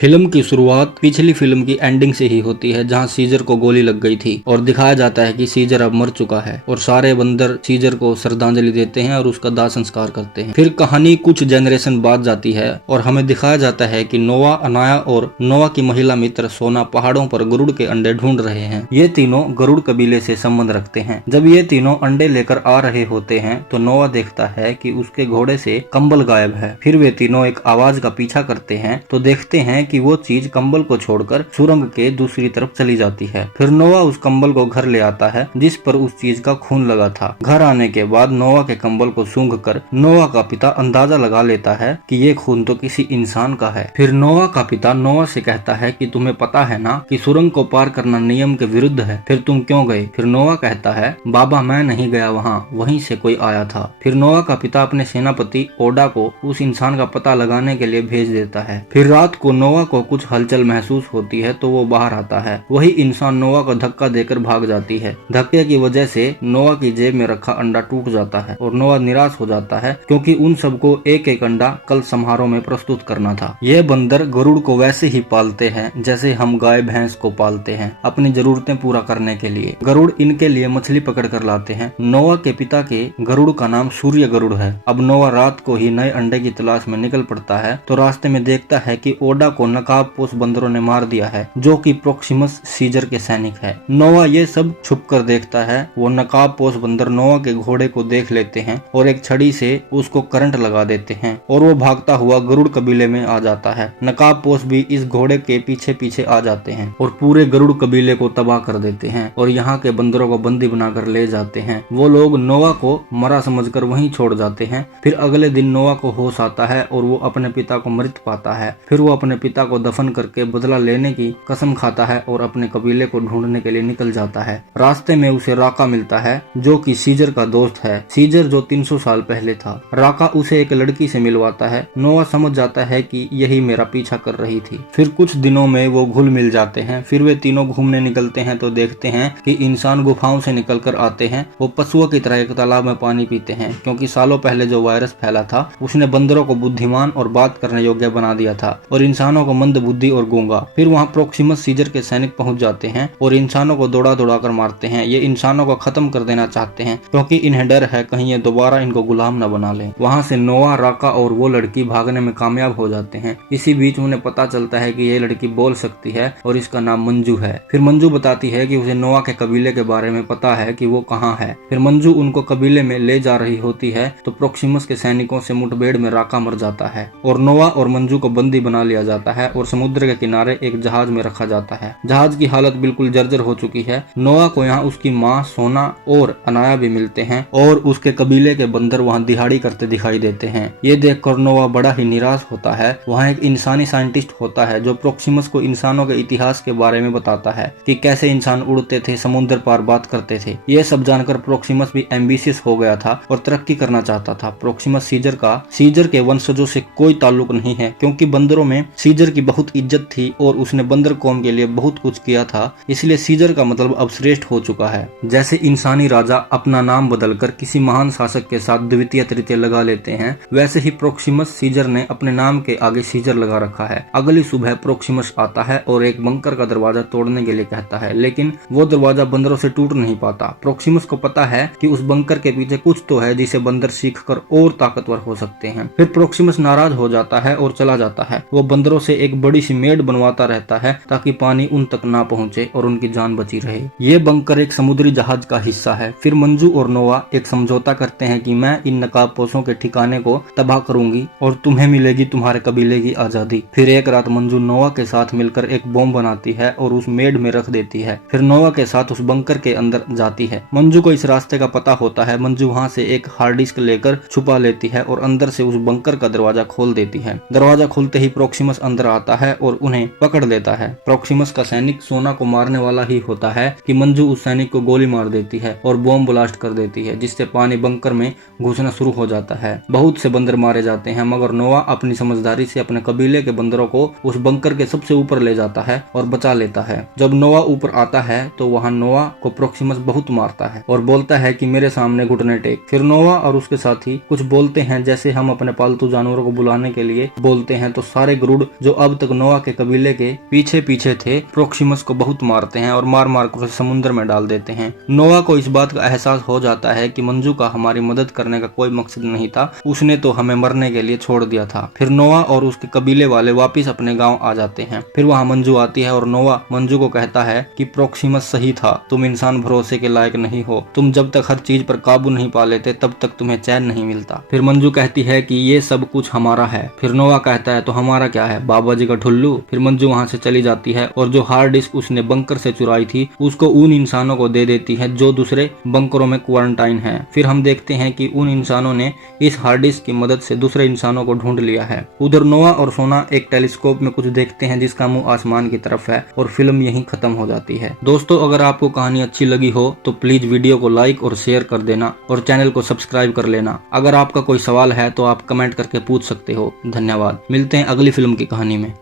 Film की शुरुआत पिछली फिल्म की एंडिंग से ही होती है, जहां सीजर को गोली लग गई थी और दिखाया जाता है कि सीजर अब मर चुका है और सारे बंदर सीजर को श्रद्धांजलि देते हैं और उसका दाह संस्कार करते हैं। फिर कहानी कुछ जनरेशन बाद जाती है और हमें दिखाया जाता है कि नोवा, अनाया और नोवा की महिला मित्र सोना पहाड़ों पर गरुड़ के अंडे ढूंढ रहे हैं। ये तीनों गरुड़ कबीले से संबंध रखते हैं। जब ये तीनों अंडे लेकर आ रहे होते हैं तो नोवा देखता है कि उसके घोड़े से कंबल गायब है। फिर वे तीनों एक आवाज का पीछा करते हैं तो देखते हैं कि वो चीज कंबल को छोड़कर सुरंग के दूसरी तरफ चली जाती है। फिर नोवा उस कंबल को घर ले आता है जिस पर उस चीज का खून लगा था। घर आने के बाद नोवा के कंबल को सूंघकर नोवा का पिता अंदाजा लगा लेता है कि ये खून तो किसी इंसान का है। फिर नोवा का पिता नोवा से कहता है कि तुम्हें पता है ना कि सुरंग को पार करना नियम के विरुद्ध है, फिर तुम क्यों गए? फिर नोवा कहता है, बाबा मैं नहीं गया वहाँ, वहीं से कोई आया था। फिर नोवा का पिता अपने सेनापति ओडा को उस इंसान का पता लगाने के लिए भेज देता है। फिर रात को नोवा को कुछ हलचल महसूस होती है तो वो बाहर आता है। वही इंसान नोवा को धक्का देकर भाग जाती है। धक्के की वजह से नोवा की जेब में रखा अंडा टूट जाता है और नोवा निराश हो जाता है क्योंकि उन सबको एक एक अंडा कल समारोह में प्रस्तुत करना था। ये बंदर गरुड़ को वैसे ही पालते हैं जैसे हम गाय भैंस को पालते हैं, अपनी जरूरतें पूरा करने के लिए। गरुड़ इनके लिए मछली पकड़ कर लाते हैं। नोवा के पिता के गरुड़ का नाम सूर्य गरुड़ है। अब नोवा रात को ही नए अंडे की तलाश में निकल पड़ता है तो रास्ते में देखता है कि ओडा को नकाबपोश बंदरों ने मार दिया है, जो कि प्रोक्सिमस सीजर के सैनिक है। नोवा ये सब छुप कर देखता है। वो नकाबपोश बंदर नोवा के घोड़े को देख लेते हैं और एक छड़ी से उसको करंट लगा देते हैं और वो भागता हुआ गरुड़ कबीले में आ जाता है। नकाबपोश भी इस घोड़े के पीछे पीछे आ जाते हैं और पूरे गरुड़ कबीले को तबाह कर देते हैं और यहाँ के बंदरों को बंदी बनाकर ले जाते हैं। वो लोग नोवा को मरा समझकर वहीं छोड़ जाते हैं। फिर अगले दिन नोवा को होश आता है और वो अपने पिता को मृत पाता है। फिर वो अपने पिता को दफन करके बदला लेने की कसम खाता है और अपने कबीले को ढूंढने के लिए निकल जाता है। रास्ते में उसे राका मिलता है जो कि सीजर का दोस्त है, सीजर जो 300 साल पहले था। राका उसे एक लड़की से मिलवाता है। नोवा समझ जाता है कि यही मेरा पीछा कर रही थी। फिर कुछ दिनों में वो घुल मिल जाते हैं। फिर वे तीनों घूमने निकलते हैं तो देखते हैं कि इंसान गुफाओं से निकल कर आते हैं। वो पशुओं की तरह एक तालाब में पानी पीते हैं क्योंकि सालों पहले जो वायरस फैला था उसने बंदरों को बुद्धिमान और बात करने योग्य बना दिया था और इंसानों को मंद बुद्धि और गूंगा। फिर वहाँ प्रोक्सिमस सीजर के सैनिक पहुंच जाते हैं और इंसानों को दौड़ा दौड़ा कर मारते हैं। ये इंसानों को खत्म कर देना चाहते हैं क्योंकि इन्हें डर है कहीं ये दोबारा इनको गुलाम न बना लें। वहाँ से नोवा, राका और वो लड़की भागने में कामयाब हो जाते हैं। इसी बीच उन्हें पता चलता है कि ये लड़की बोल सकती है और इसका नाम मंजू है। फिर मंजू बताती है कि उसे नोवा के कबीले के बारे में पता है कि वो कहाँ है। फिर मंजू उनको कबीले में ले जा रही होती है तो प्रोक्सिमस के सैनिकों से मुठभेड़ में राका मर जाता है और नोवा और मंजू को बंदी बना लिया जाता है और समुद्र के किनारे एक जहाज में रखा जाता है। जहाज की हालत बिल्कुल जर्जर हो चुकी है। नोवा को यहाँ उसकी माँ सोना और अनाया भी मिलते हैं और उसके कबीले के बंदर वहाँ दिहाड़ी करते दिखाई देते हैं। ये देखकर नोवा बड़ा ही निराश होता है। वहाँ एक इंसानी साइंटिस्ट होता है जो प्रोक्सिमस को इंसानों के इतिहास के बारे में बताता है कि कैसे इंसान उड़ते थे, समुद्र पार बात करते थे। ये सब जानकर प्रोक्सिमस भी एम्बिशियस हो गया था और तरक्की करना चाहता था। प्रोक्सिमस सीजर के वंशजों से कोई ताल्लुक नहीं है क्योंकि बंदरों में सीजर की बहुत इज्जत थी और उसने बंदर कौम के लिए बहुत कुछ किया था, इसलिए सीजर का मतलब अब श्रेष्ठ हो चुका है। जैसे इंसानी राजा अपना नाम बदलकर किसी महान शासक के साथ द्वितीय तृतीय लगा लेते हैं, वैसे ही प्रोक्सिमस सीजर ने अपने नाम के आगे सीजर लगा रखा है। अगली सुबह प्रोक्सिमस आता है और एक बंकर का दरवाजा तोड़ने के लिए कहता है, लेकिन वो दरवाजा बंदरों से टूट नहीं पाता। प्रोक्सिमस को पता है कि उस बंकर के पीछे कुछ तो है जिसे बंदर सीखकर और ताकतवर हो सकते हैं। फिर प्रोक्सिमस नाराज हो जाता है और चला जाता है। वो बंदरों से एक बड़ी सी मेड़ बनवाता रहता है ताकि पानी उन तक ना पहुंचे और उनकी जान बची रहे। ये बंकर एक समुद्री जहाज का हिस्सा है। फिर मंजू और नोवा एक समझौता करते हैं कि मैं इन नकाबपोशों के ठिकाने को तबाह करूंगी और तुम्हें मिलेगी तुम्हारे कबीले की आजादी। फिर एक रात मंजू नोवा के साथ मिलकर एक बॉम्ब बनाती है और उस मेड़ में रख देती है। फिर नोवा के साथ उस बंकर के अंदर जाती है। मंजू को इस रास्ते का पता होता है। मंजू वहाँ से एक हार्ड डिस्क लेकर छुपा लेती है और अंदर से उस बंकर का दरवाजा खोल देती है। दरवाजा खुलते ही प्रोक्सिमस अंदर आता है और उन्हें पकड़ लेता है। प्रोक्सिमस का सैनिक सोना को मारने वाला ही होता है कि मंजू उस सैनिक को गोली मार देती है और बॉम्ब ब्लास्ट कर देती है जिससे पानी बंकर में घुसना शुरू हो जाता है। बहुत से बंदर मारे जाते हैं मगर नोवा अपनी समझदारी से अपने कबीले के बंदरों को उस बंकर के सबसे ऊपर ले जाता है और बचा लेता है। जब नोवा ऊपर आता है तो वहाँ नोवा को प्रोक्सिमस बहुत मारता है और बोलता है कि मेरे सामने घुटने टेक। फिर नोवा और उसके साथी कुछ बोलते हैं जैसे हम अपने पालतू जानवरों को बुलाने के लिए बोलते हैं तो सारे गरुड़ जो जो अब तक नोआ के कबीले के पीछे पीछे थे, प्रोक्सिमस को बहुत मारते हैं और मार मार कर उसे समुद्र में डाल देते हैं। नोआ को इस बात का एहसास हो जाता है कि मंजू का हमारी मदद करने का कोई मकसद नहीं था, उसने तो हमें मरने के लिए छोड़ दिया था। फिर नोआ और उसके कबीले वाले वापिस अपने गाँव आ जाते हैं। फिर वहाँ मंजू आती है और नोआ मंजू को कहता है कि प्रोक्सिमस सही था, तुम इंसान भरोसे के लायक नहीं हो, तुम जब तक हर चीज पर काबू नहीं पा लेते तब तक तुम्हें चैन नहीं मिलता। फिर मंजू कहती है कि ये सब कुछ हमारा है। फिर नोआ कहता है तो हमारा क्या है, बाबा जी का ठुल्लू। फिर मंजू वहाँ से चली जाती है और जो हार्ड डिस्क उसने बंकर से चुराई थी उसको उन इंसानों को दे देती है जो दूसरे बंकरों में क्वारंटाइन है। फिर हम देखते हैं कि उन इंसानों ने इस हार्ड डिस्क की मदद से दूसरे इंसानों को ढूंढ लिया है। उधर नोआ और सोना एक टेलीस्कोप में कुछ देखते हैं जिसका मुंह आसमान की तरफ है और फिल्म यहीं खत्म हो जाती है। दोस्तों, अगर आपको कहानी अच्छी लगी हो तो प्लीज वीडियो को लाइक और शेयर कर देना और चैनल को सब्सक्राइब कर लेना। अगर आपका कोई सवाल है तो आप कमेंट करके पूछ सकते हो। धन्यवाद। मिलते हैं अगली फिल्म की कहानी में।